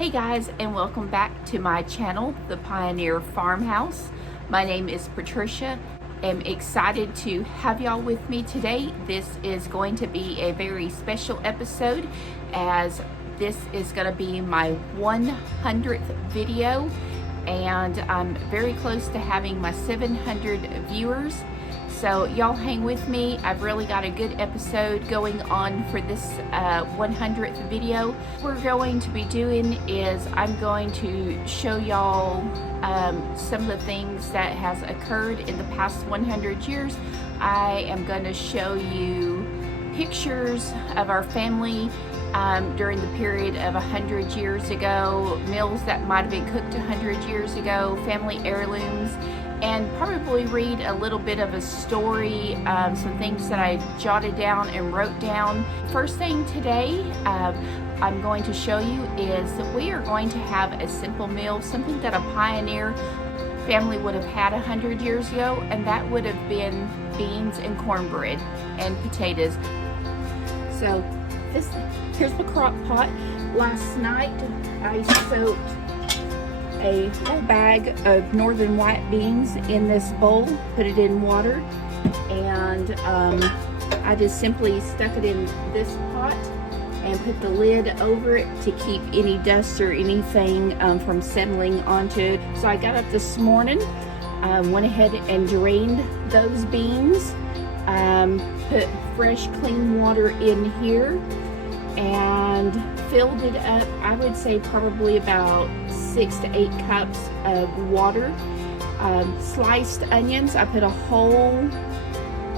Hey guys, and welcome back to my channel, The Pioneer Farmhouse. My name is Patricia. I'm excited to have y'all with me today. This is going to be a very special episode as this is going to be my 100th video, and I'm very close to having my 700 viewers. So y'all hang with me. I've really got a good episode going on for this 100th video. What we're going to be doing is I'm going to show y'all some of the things that has occurred in the past 100 years. I am going to show you pictures of our family during the period of 100 years ago, meals that might have been cooked 100 years ago, family heirlooms, and probably read a little bit of a story, some things that I jotted down and wrote down. First thing today I'm going to show you is that we are going to have a simple meal, something that a pioneer family would have had 100 years ago, and that would have been beans and cornbread and potatoes. So here's the crock pot. Last night I soaked a whole bag of northern white beans in this bowl, put it in water, and I just simply stuck it in this pot and put the lid over it to keep any dust or anything from settling onto it. So I got up this morning, went ahead and drained those beans, put fresh clean water in here and filled it up. I would say probably about 6 to 8 cups of water. Sliced onions, I put a whole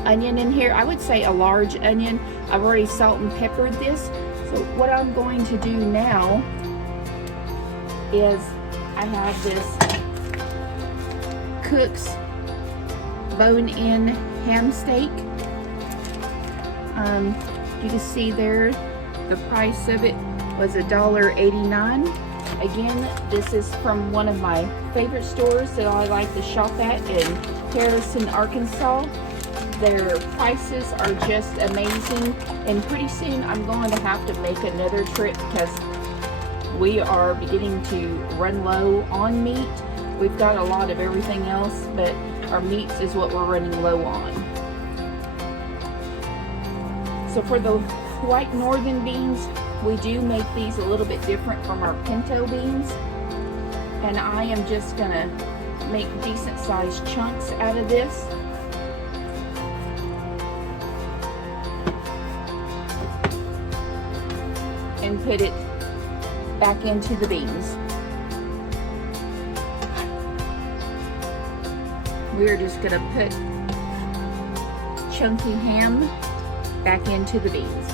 onion in here. I would say a large onion. I've already salt and peppered this. So what I'm going to do now is I have this Cook's bone-in ham steak. You can see there the price of it was $1.89. Again, this is from one of my favorite stores that I like to shop at in Harrison, Arkansas. Their prices are just amazing, and pretty soon I'm going to have to make another trip because we are beginning to run low on meat. We've got a lot of everything else, but our meats is what we're running low on. So for the white northern beans, we do make these a little bit different from our pinto beans, and I am just gonna make decent sized chunks out of this. And put it back into the beans. We're just gonna put chunky ham back into the beans.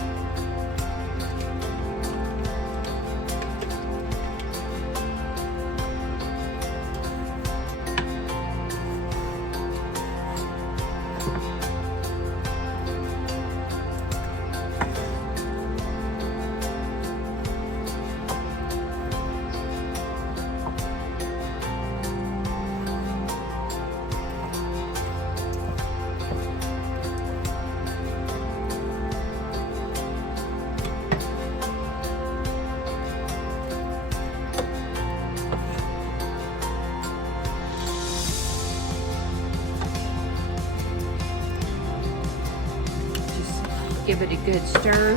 Give it a good stir.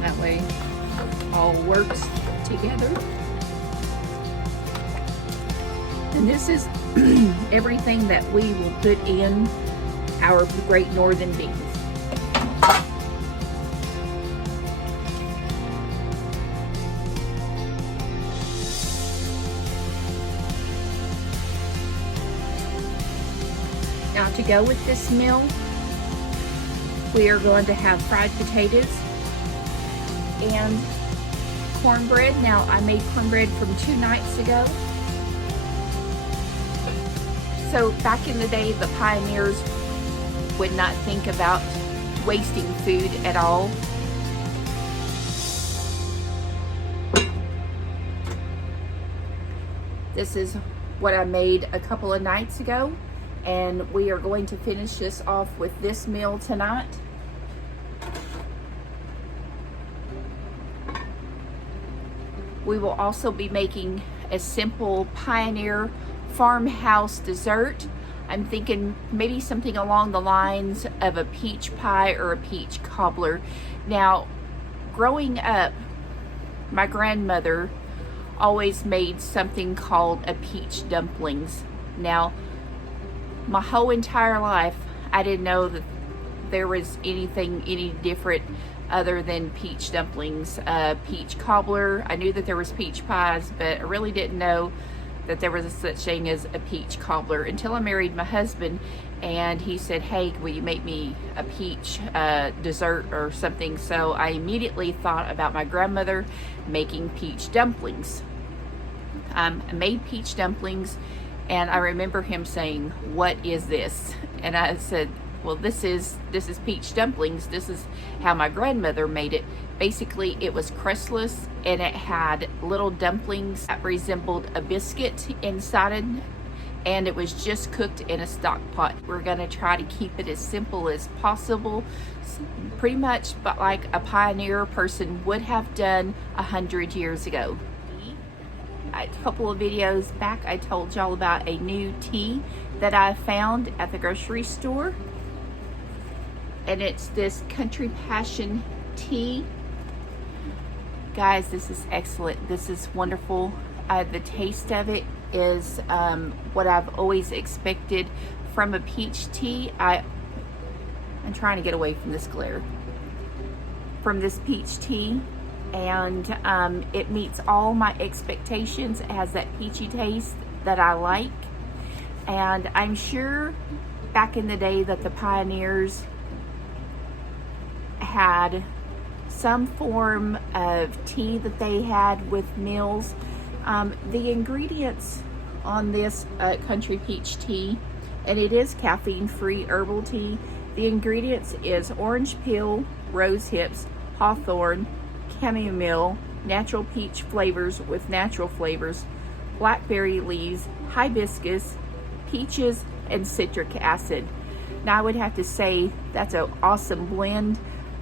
That way all works together. And this is everything that we will put in our great northern beans. Now to go with this meal, we are going to have fried potatoes and cornbread. Now, I made cornbread from 2 nights ago. So back in the day, the pioneers would not think about wasting food at all. This is what I made a couple of nights ago, and we are going to finish this off with this meal tonight. We will also be making a simple Pioneer farmhouse dessert. I'm thinking maybe something along the lines of a peach pie or a peach cobbler. Now, growing up, my grandmother always made something called a peach dumplings. Now, my whole entire life, I didn't know that there was anything any different other than peach dumplings. Peach cobbler, I knew that there was peach pies, but I really didn't know that there was a such thing as a peach cobbler until I married my husband, and he said, hey, will you make me a peach dessert or something? So I immediately thought about my grandmother making peach dumplings. I made peach dumplings, and I remember him saying, what is this? And I said, well, this is peach dumplings. This is how my grandmother made it. Basically, it was crustless, and it had little dumplings that resembled a biscuit inside it, and it was just cooked in a stock pot. We're gonna try to keep it as simple as possible, pretty much but like a pioneer person would have done 100 years ago. A couple of videos back, I told y'all about a new tea that I found at the grocery store, and it's this Country Passion tea. Guys, this is excellent. This is wonderful. The taste of it is what I've always expected from a peach tea. I'm trying to get away from this glare. From this peach tea, and it meets all my expectations. It has that peachy taste that I like, and I'm sure back in the day that the pioneers had some form of tea that they had with meals. The ingredients on this country peach tea, and it is caffeine-free herbal tea. The ingredients is orange peel, rose hips, hawthorn, chamomile, natural peach flavors with natural flavors, blackberry leaves, hibiscus, peaches, and citric acid. Now I would have to say that's an awesome blend.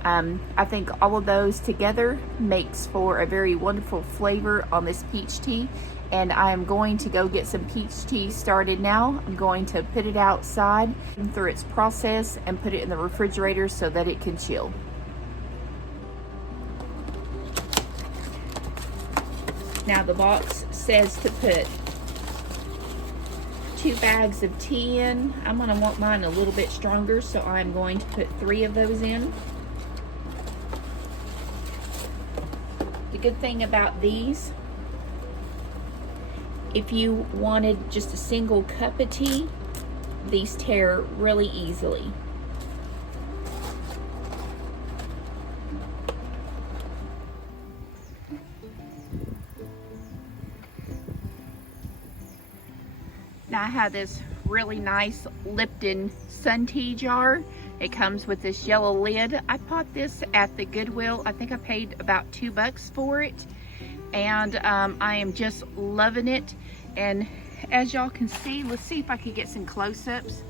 I think all of those together makes for a very wonderful flavor on this peach tea, and I'm going to go get some peach tea started now. I'm going to put it outside through its process and put it in the refrigerator so that it can chill. Now the box says to put 2 bags of tea in. I'm going to want mine a little bit stronger, so I'm going to put 3 of those in. The good thing about these, if you wanted just a single cup of tea, these tear really easily. Now I have this really nice Lipton Sun Tea jar. It comes with this yellow lid. I bought this at the Goodwill. I think I paid about $2 for it, and I am just loving it. And as y'all can see, let's see if I can get some close-ups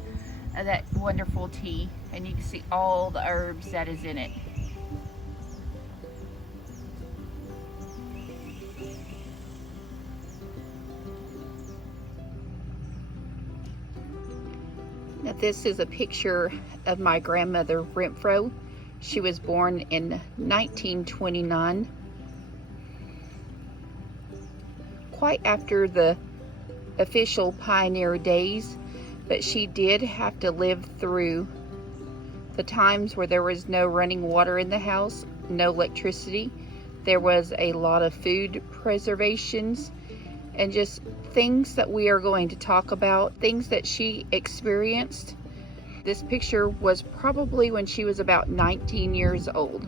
of that wonderful tea, and you can see all the herbs that is in it. Now this is a picture of my grandmother Renfro. She was born in 1929, quite after the official pioneer days, but she did have to live through the times where there was no running water in the house, no electricity. There was a lot of food preservations and just things that we are going to talk about, things that she experienced. This picture was probably when she was about 19 years old.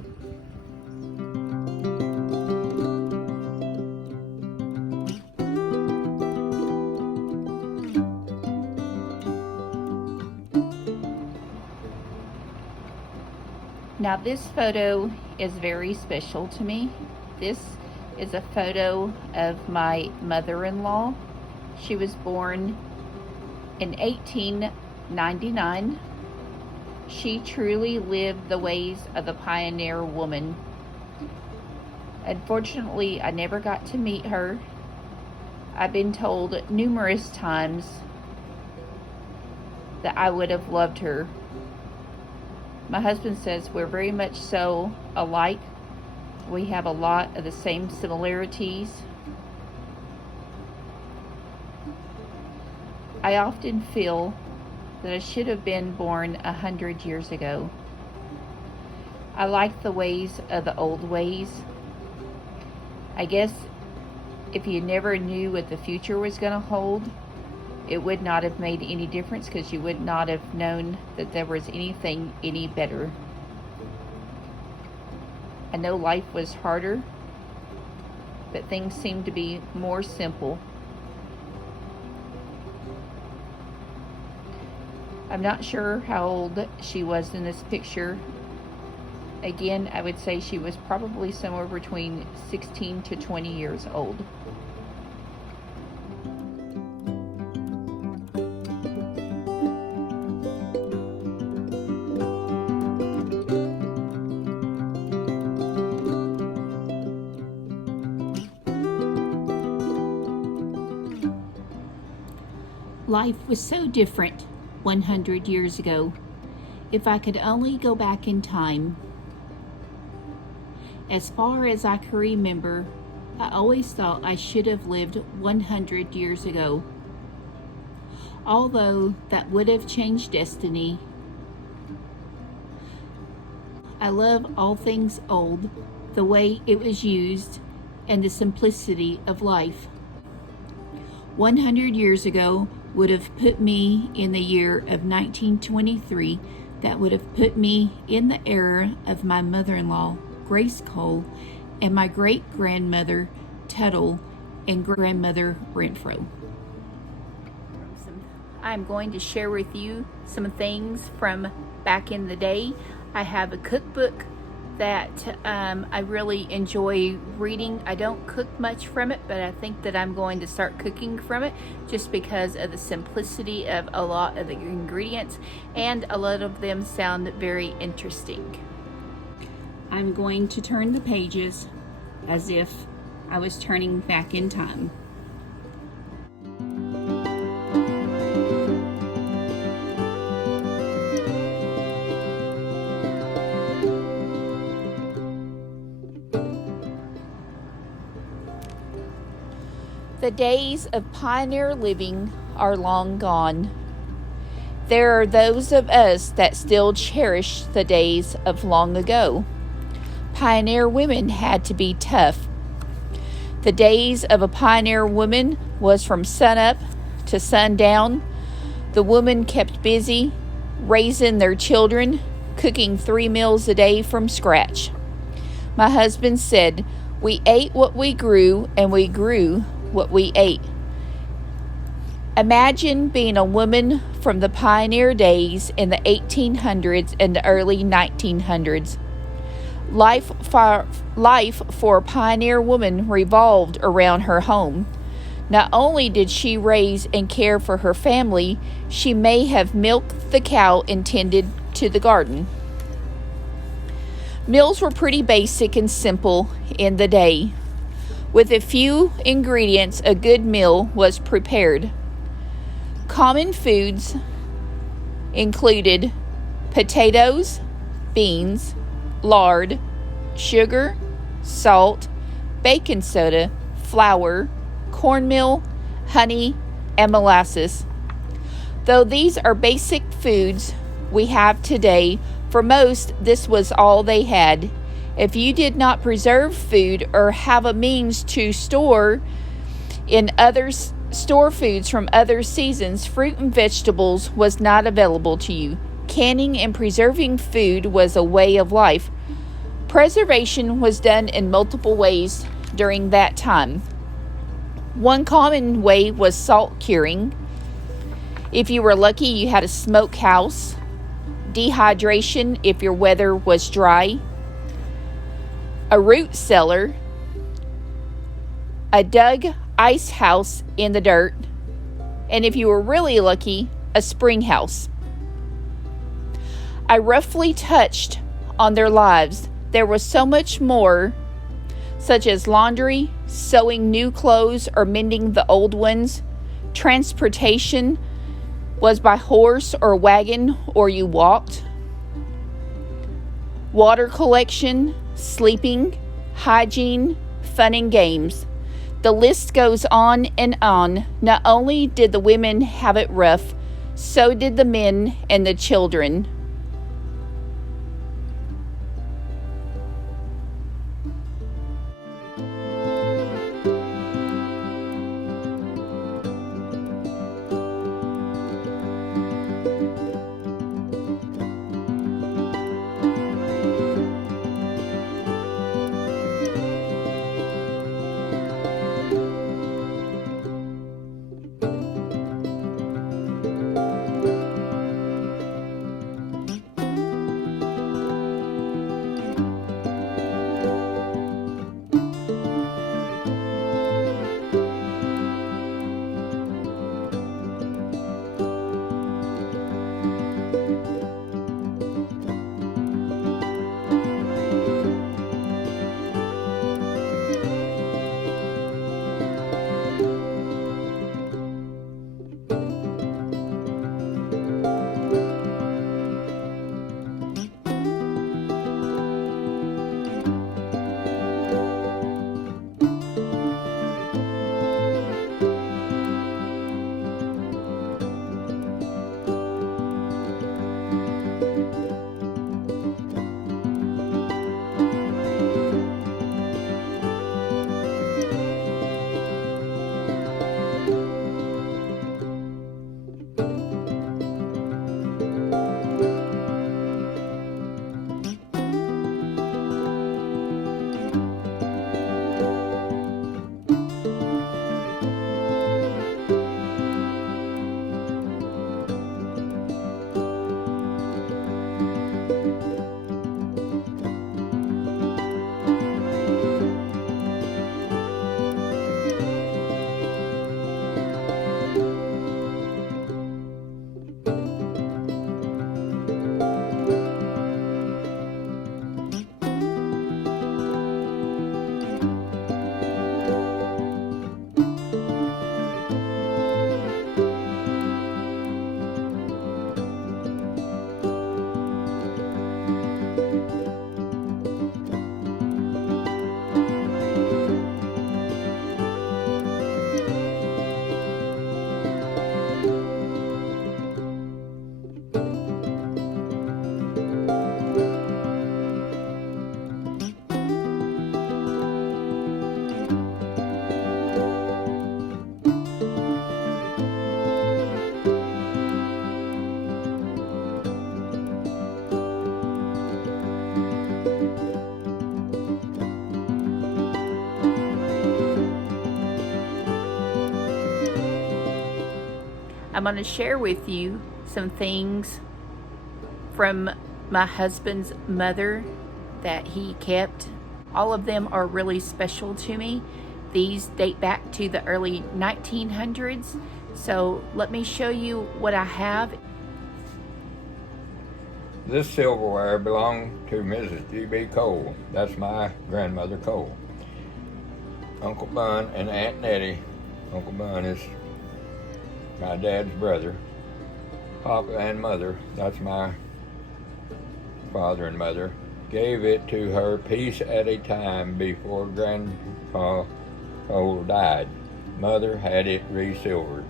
Now this photo is very special to me. This is a photo of my mother-in-law. She was born in 1899. She truly lived the ways of the pioneer woman. Unfortunately, I never got to meet her. I've been told numerous times that I would have loved her. My husband says we're very much so alike. We have a lot of the same similarities. I often feel that I should have been born 100 years ago. I like the ways of the old ways. I guess if you never knew what the future was going to hold, it would not have made any difference because you would not have known that there was anything any better. I know life was harder, but things seemed to be more simple. I'm not sure how old she was in this picture. Again, I would say she was probably somewhere between 16 to 20 years old. Life was so different 100 years ago. If I could only go back in time. As far as I can remember, I always thought I should have lived 100 years ago. Although that would have changed destiny. I love all things old, the way it was used, and the simplicity of life. 100 years ago would have put me in the year of 1923. That would have put me in the era of my mother-in-law, Grace Cole, and my great-grandmother, Tuttle, and grandmother, Renfro. I'm going to share with you some things from back in the day. I have a cookbook that I really enjoy reading. I don't cook much from it, but I think that I'm going to start cooking from it just because of the simplicity of a lot of the ingredients, and a lot of them sound very interesting. I'm going to turn the pages as if I was turning back in time. The days of pioneer living are long gone. There are those of us that still cherish the days of long ago. Pioneer women had to be tough. The days of a pioneer woman was from sunup to sundown. The woman kept busy, raising their children, cooking 3 meals a day from scratch. My husband said, "We ate what we grew, and we grew what we ate." Imagine being a woman from the pioneer days in the 1800s and the early 1900s. Life for a pioneer woman revolved around her home. Not only did she raise and care for her family, she may have milked the cow and tended to the garden. Meals were pretty basic and simple in the day. With a few ingredients, a good meal was prepared. Common foods included potatoes, beans, lard, sugar, salt, baking soda, flour, cornmeal, honey, and molasses. Though these are basic foods we have today, for most, this was all they had. If you did not preserve food or have a means to store foods from other seasons, fruit and vegetables was not available to you. Canning and preserving food was a way of life. Preservation was done in multiple ways during that time. One common way was salt curing. If you were lucky, you had a smokehouse. Dehydration if your weather was dry. A root cellar. A dug ice house in the dirt. And if you were really lucky, a spring house. I roughly touched on their lives. There was so much more such as laundry, sewing new clothes, or mending the old ones. Transportation was by horse or wagon, or you walked. Water collection, sleeping, hygiene, fun and games. The list goes on and on. Not only did the women have it rough, so did the men and the children. I'm going to share with you some things from my husband's mother that he kept. All of them are really special to me. These date back to the early 1900s. So let me show you what I have. This silverware belonged to Mrs. G.B. Cole. That's my grandmother Cole. Uncle Bun and Aunt Nettie. Uncle Bun is my dad's brother. Papa and Mother, that's my father and mother, gave it to her piece at a time before Grandpa Cole died. Mother had it resilvered.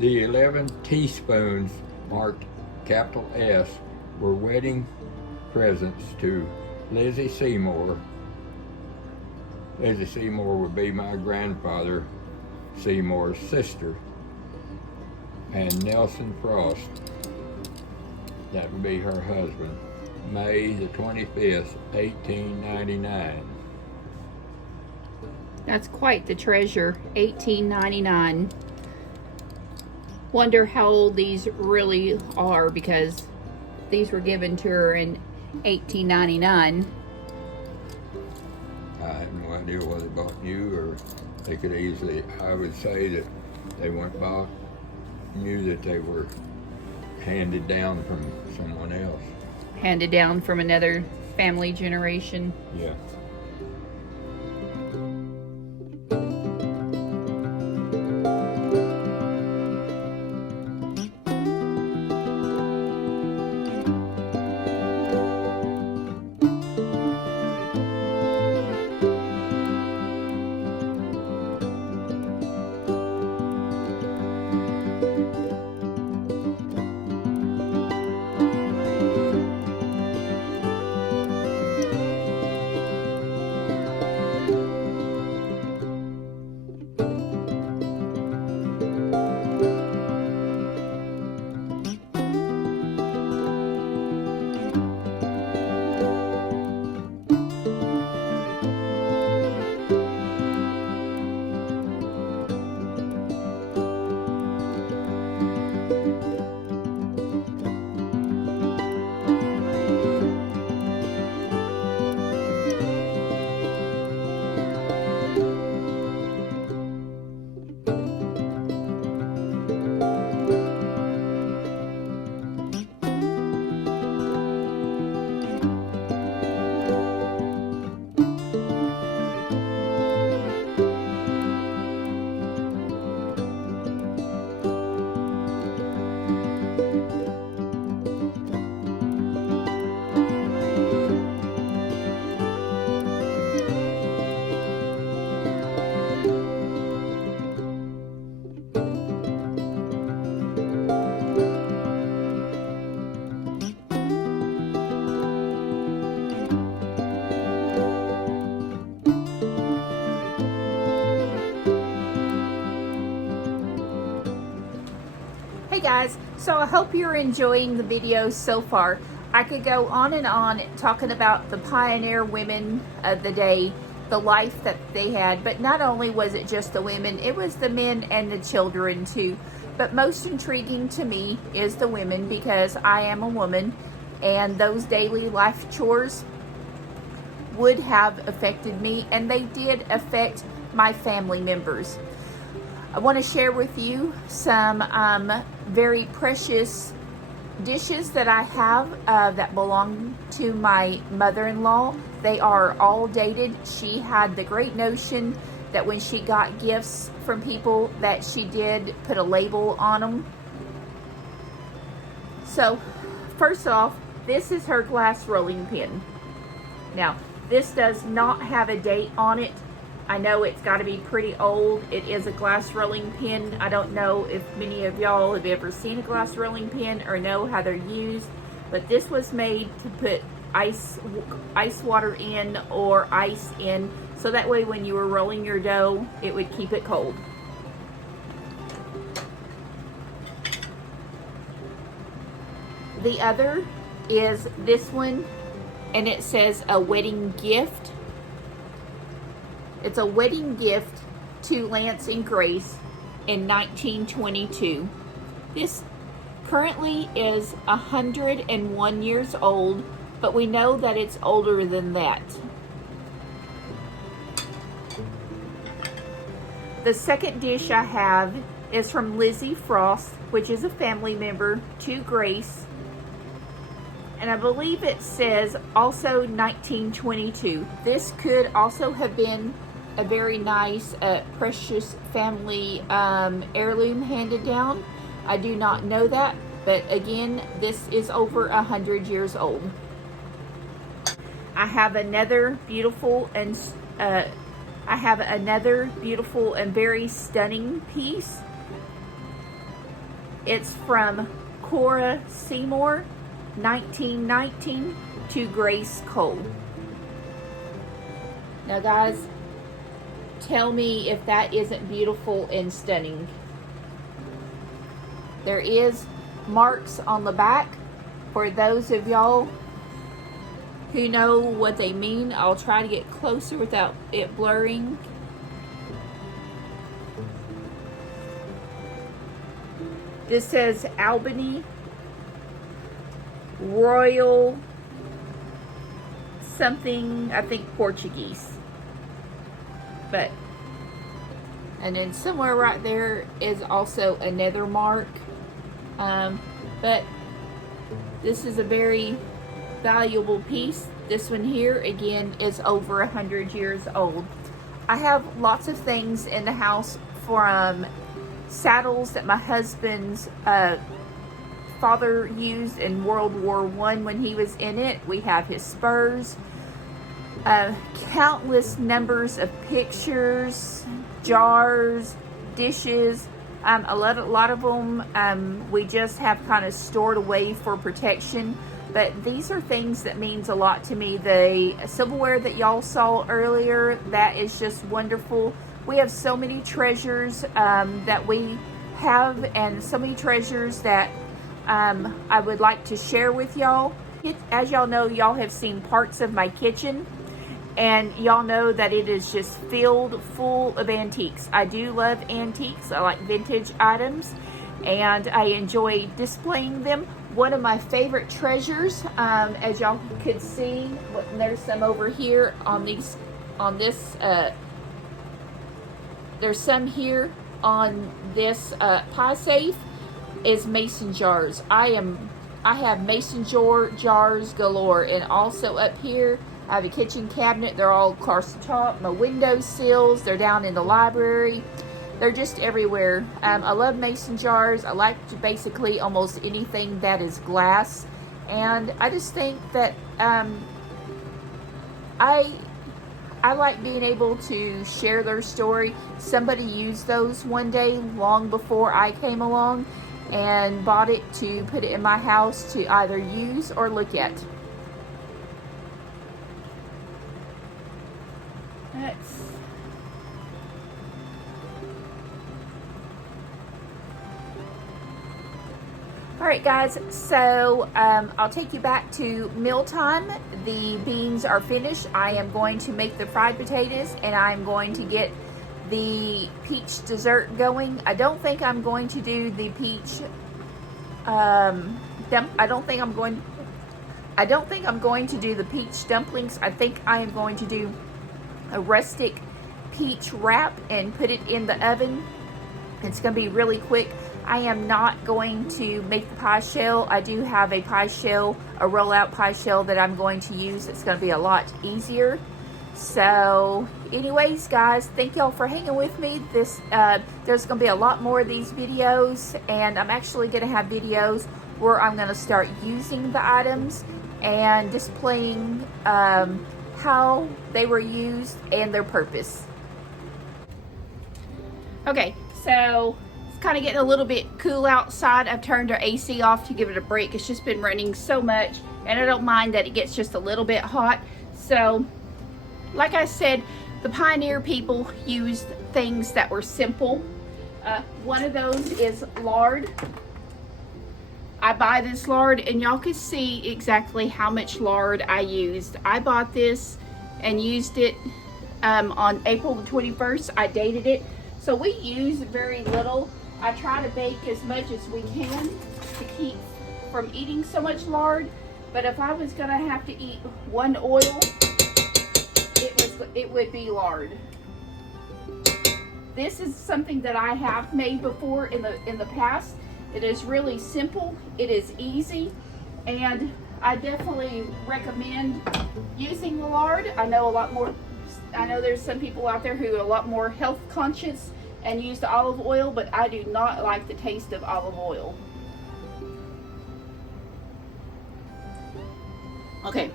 The 11 teaspoons marked capital S were wedding presents to Lizzie Seymour. Lizzie Seymour would be my grandfather Seymour's sister, and Nelson Frost, that would be her husband, May the 25th, 1899. That's quite the treasure. $18.99. Wonder how old these really are, because these were given to her in $18.99. I have no idea whether they bought new, or they could easily, I would say that they weren't bought new, that they were handed down from someone else. Handed down from another family generation. Yeah. Hey guys, so I hope you're enjoying the video so far. I could go on and on talking about the pioneer women of the day, the life that they had, but not only was it just the women, it was the men and the children too. But most intriguing to me is the women, because I am a woman, and those daily life chores would have affected me, and they did affect my family members. I want to share with you some very precious dishes that I have that belong to my mother-in-law. They are all dated. She had the great notion that when she got gifts from people, that she did put a label on them. So first off, this is her glass rolling pin. Now, this does not have a date on it. I know it's got to be pretty old. It is a glass rolling pin. I don't know if many of y'all have ever seen a glass rolling pin or know how they're used, but this was made to put ice water in, or ice in, so that way when you were rolling your dough, it would keep it cold. The other is this one, and it says a wedding gift. It's a wedding gift to Lance and Grace in 1922. This currently is 101 years old, but we know that it's older than that. The second dish I have is from Lizzie Frost, which is a family member to Grace. And I believe it says also 1922. This could also have been a very nice, precious family heirloom handed down. I do not know that, but again, this is over 100 years old. I have another beautiful and very stunning piece. It's from Cora Seymour, 1919, to Grace Cole. Now guys, tell me if that isn't beautiful and stunning. There is marks on the back. For those of y'all who know what they mean, I'll try to get closer without it blurring. This says Albany Royal something, I think Portuguese. But, and then somewhere right there is also another mark. But this is a very valuable piece. This one here, again, is over 100 years old. I have lots of things in the house from saddles that my husband's father used in World War I when he was in it. We have his spurs, countless numbers of pictures, jars, dishes. A lot of them we just have kind of stored away for protection. But these are things that means a lot to me. The silverware that y'all saw earlier, that is just wonderful. We have so many treasures that we have, and so many treasures that I would like to share with y'all. As y'all know, y'all have seen parts of my kitchen, and y'all know that it is just filled full of antiques. I do love antiques. I like vintage items, and I enjoy displaying them. One of my favorite treasures, as y'all could see, there's some over here on these, on this, there's some here on this pie safe, is mason jars. I have mason jars galore. And also up here, I have a kitchen cabinet. They're all across the top. My window sills, they're down in the library. They're just everywhere. I love mason jars. I like basically almost anything that is glass. And I just think that I like being able to share their story. Somebody used those one day long before I came along and bought it to put it in my house to either use or look at. Alright guys, so I'll take you back to mealtime. The beans are finished. I am going to make the fried potatoes, and I'm going to get the peach dessert going. I don't think I'm going to do the peach I don't think I'm going to do the peach dumplings. I think I am going to do a rustic peach wrap and put it in the oven. It's going to be really quick. I am not going to make the pie shell. I do have a pie shell, a roll-out pie shell that I'm going to use. It's going to be a lot easier. So anyways, guys, thank y'all for hanging with me. There's going to be a lot more of these videos, and I'm actually going to have videos where I'm going to start using the items and displaying how they were used and their purpose. Okay, so kind of getting a little bit cool outside. I've turned our AC off to give it a break. It's just been raining so much, and I don't mind that it gets just a little bit hot. So like I said, the pioneer people used things that were simple. One of those is lard. I buy this lard, and y'all can see exactly how much lard I used. I bought this and used it on April the 21st. I dated it. So we use very little. I try to bake as much as we can to keep from eating so much lard. But if I was gonna have to eat one oil, it would be lard. This is something that I have made before in the past. It is really simple. It is easy, and I definitely recommend using the lard. I know there's some people out there who are a lot more health conscious and use the olive oil, but I do not like the taste of olive oil. Okay,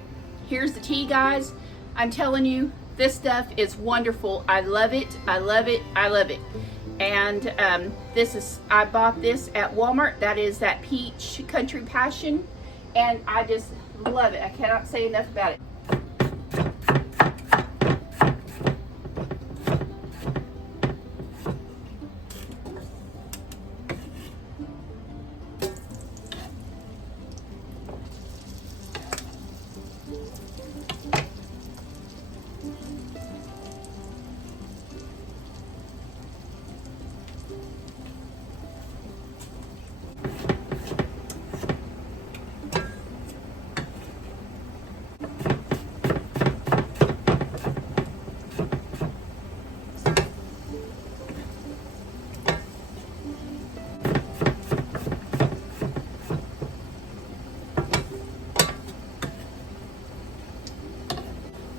here's the tea, guys. I'm telling you, this stuff is wonderful. I love it. I love it. I love it. And I bought this at Walmart. That is that peach country passion, and I just love it. I cannot say enough about it.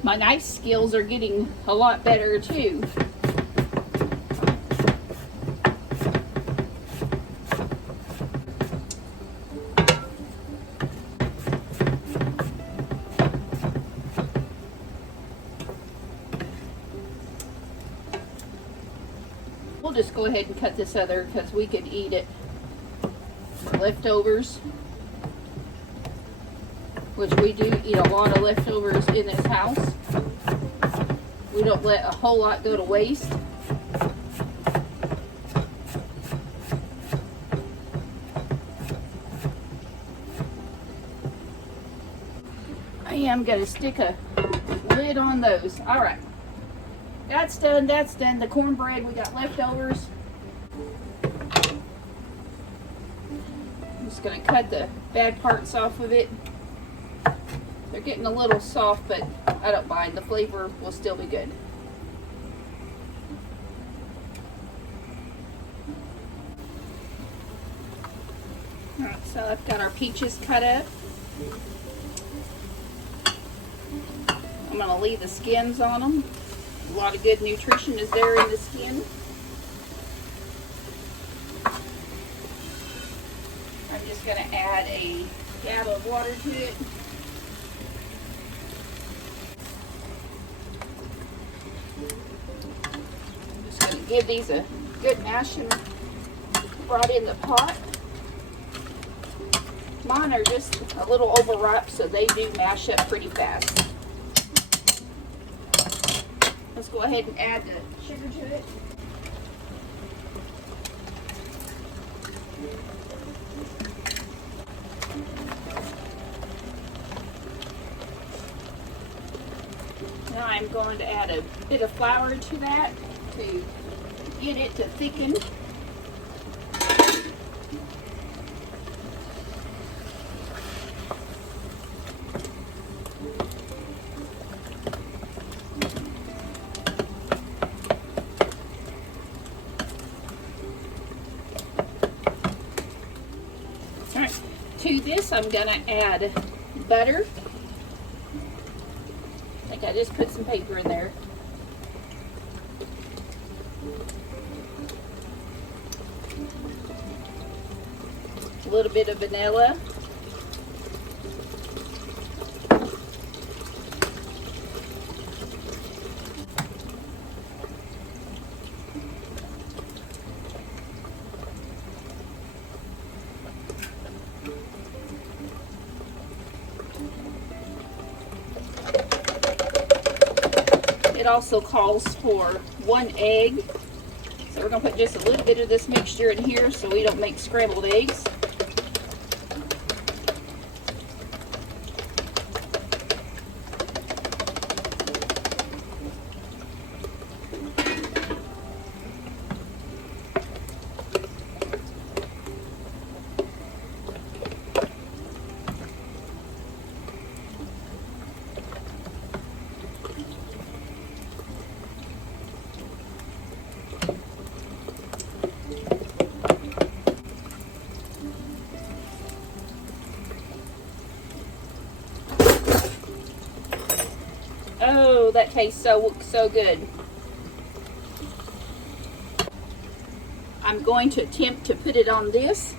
My knife skills are getting a lot better too. We'll just go ahead and cut this other because we could eat it. Leftovers, which we do eat a lot of leftovers in this house. We don't let a whole lot go to waste. I am going to stick a lid on those. All right. That's done. That's done. The cornbread, we got leftovers. I'm just going to cut the bad parts off of it. They're getting a little soft, but I don't mind. The flavor will still be good. All right, so I've got our peaches cut up. I'm going to leave the skins on them. A lot of good nutrition is there in the skin. I'm just going to add a dab of water to it. I'm just going to give these a good mash and brought in the pot. Mine are just a little overripe, so they do mash up pretty fast. Let's go ahead and add the sugar to it. Now I'm going to add a bit of flour to that to get it to thicken. To this, I'm going to add butter. I think I just put some paper in there. A little bit of vanilla. It also calls for 1 egg. So we're going to put just a little bit of this mixture in here so we don't make scrambled eggs. Oh, that tastes so good. I'm going to attempt to put it on this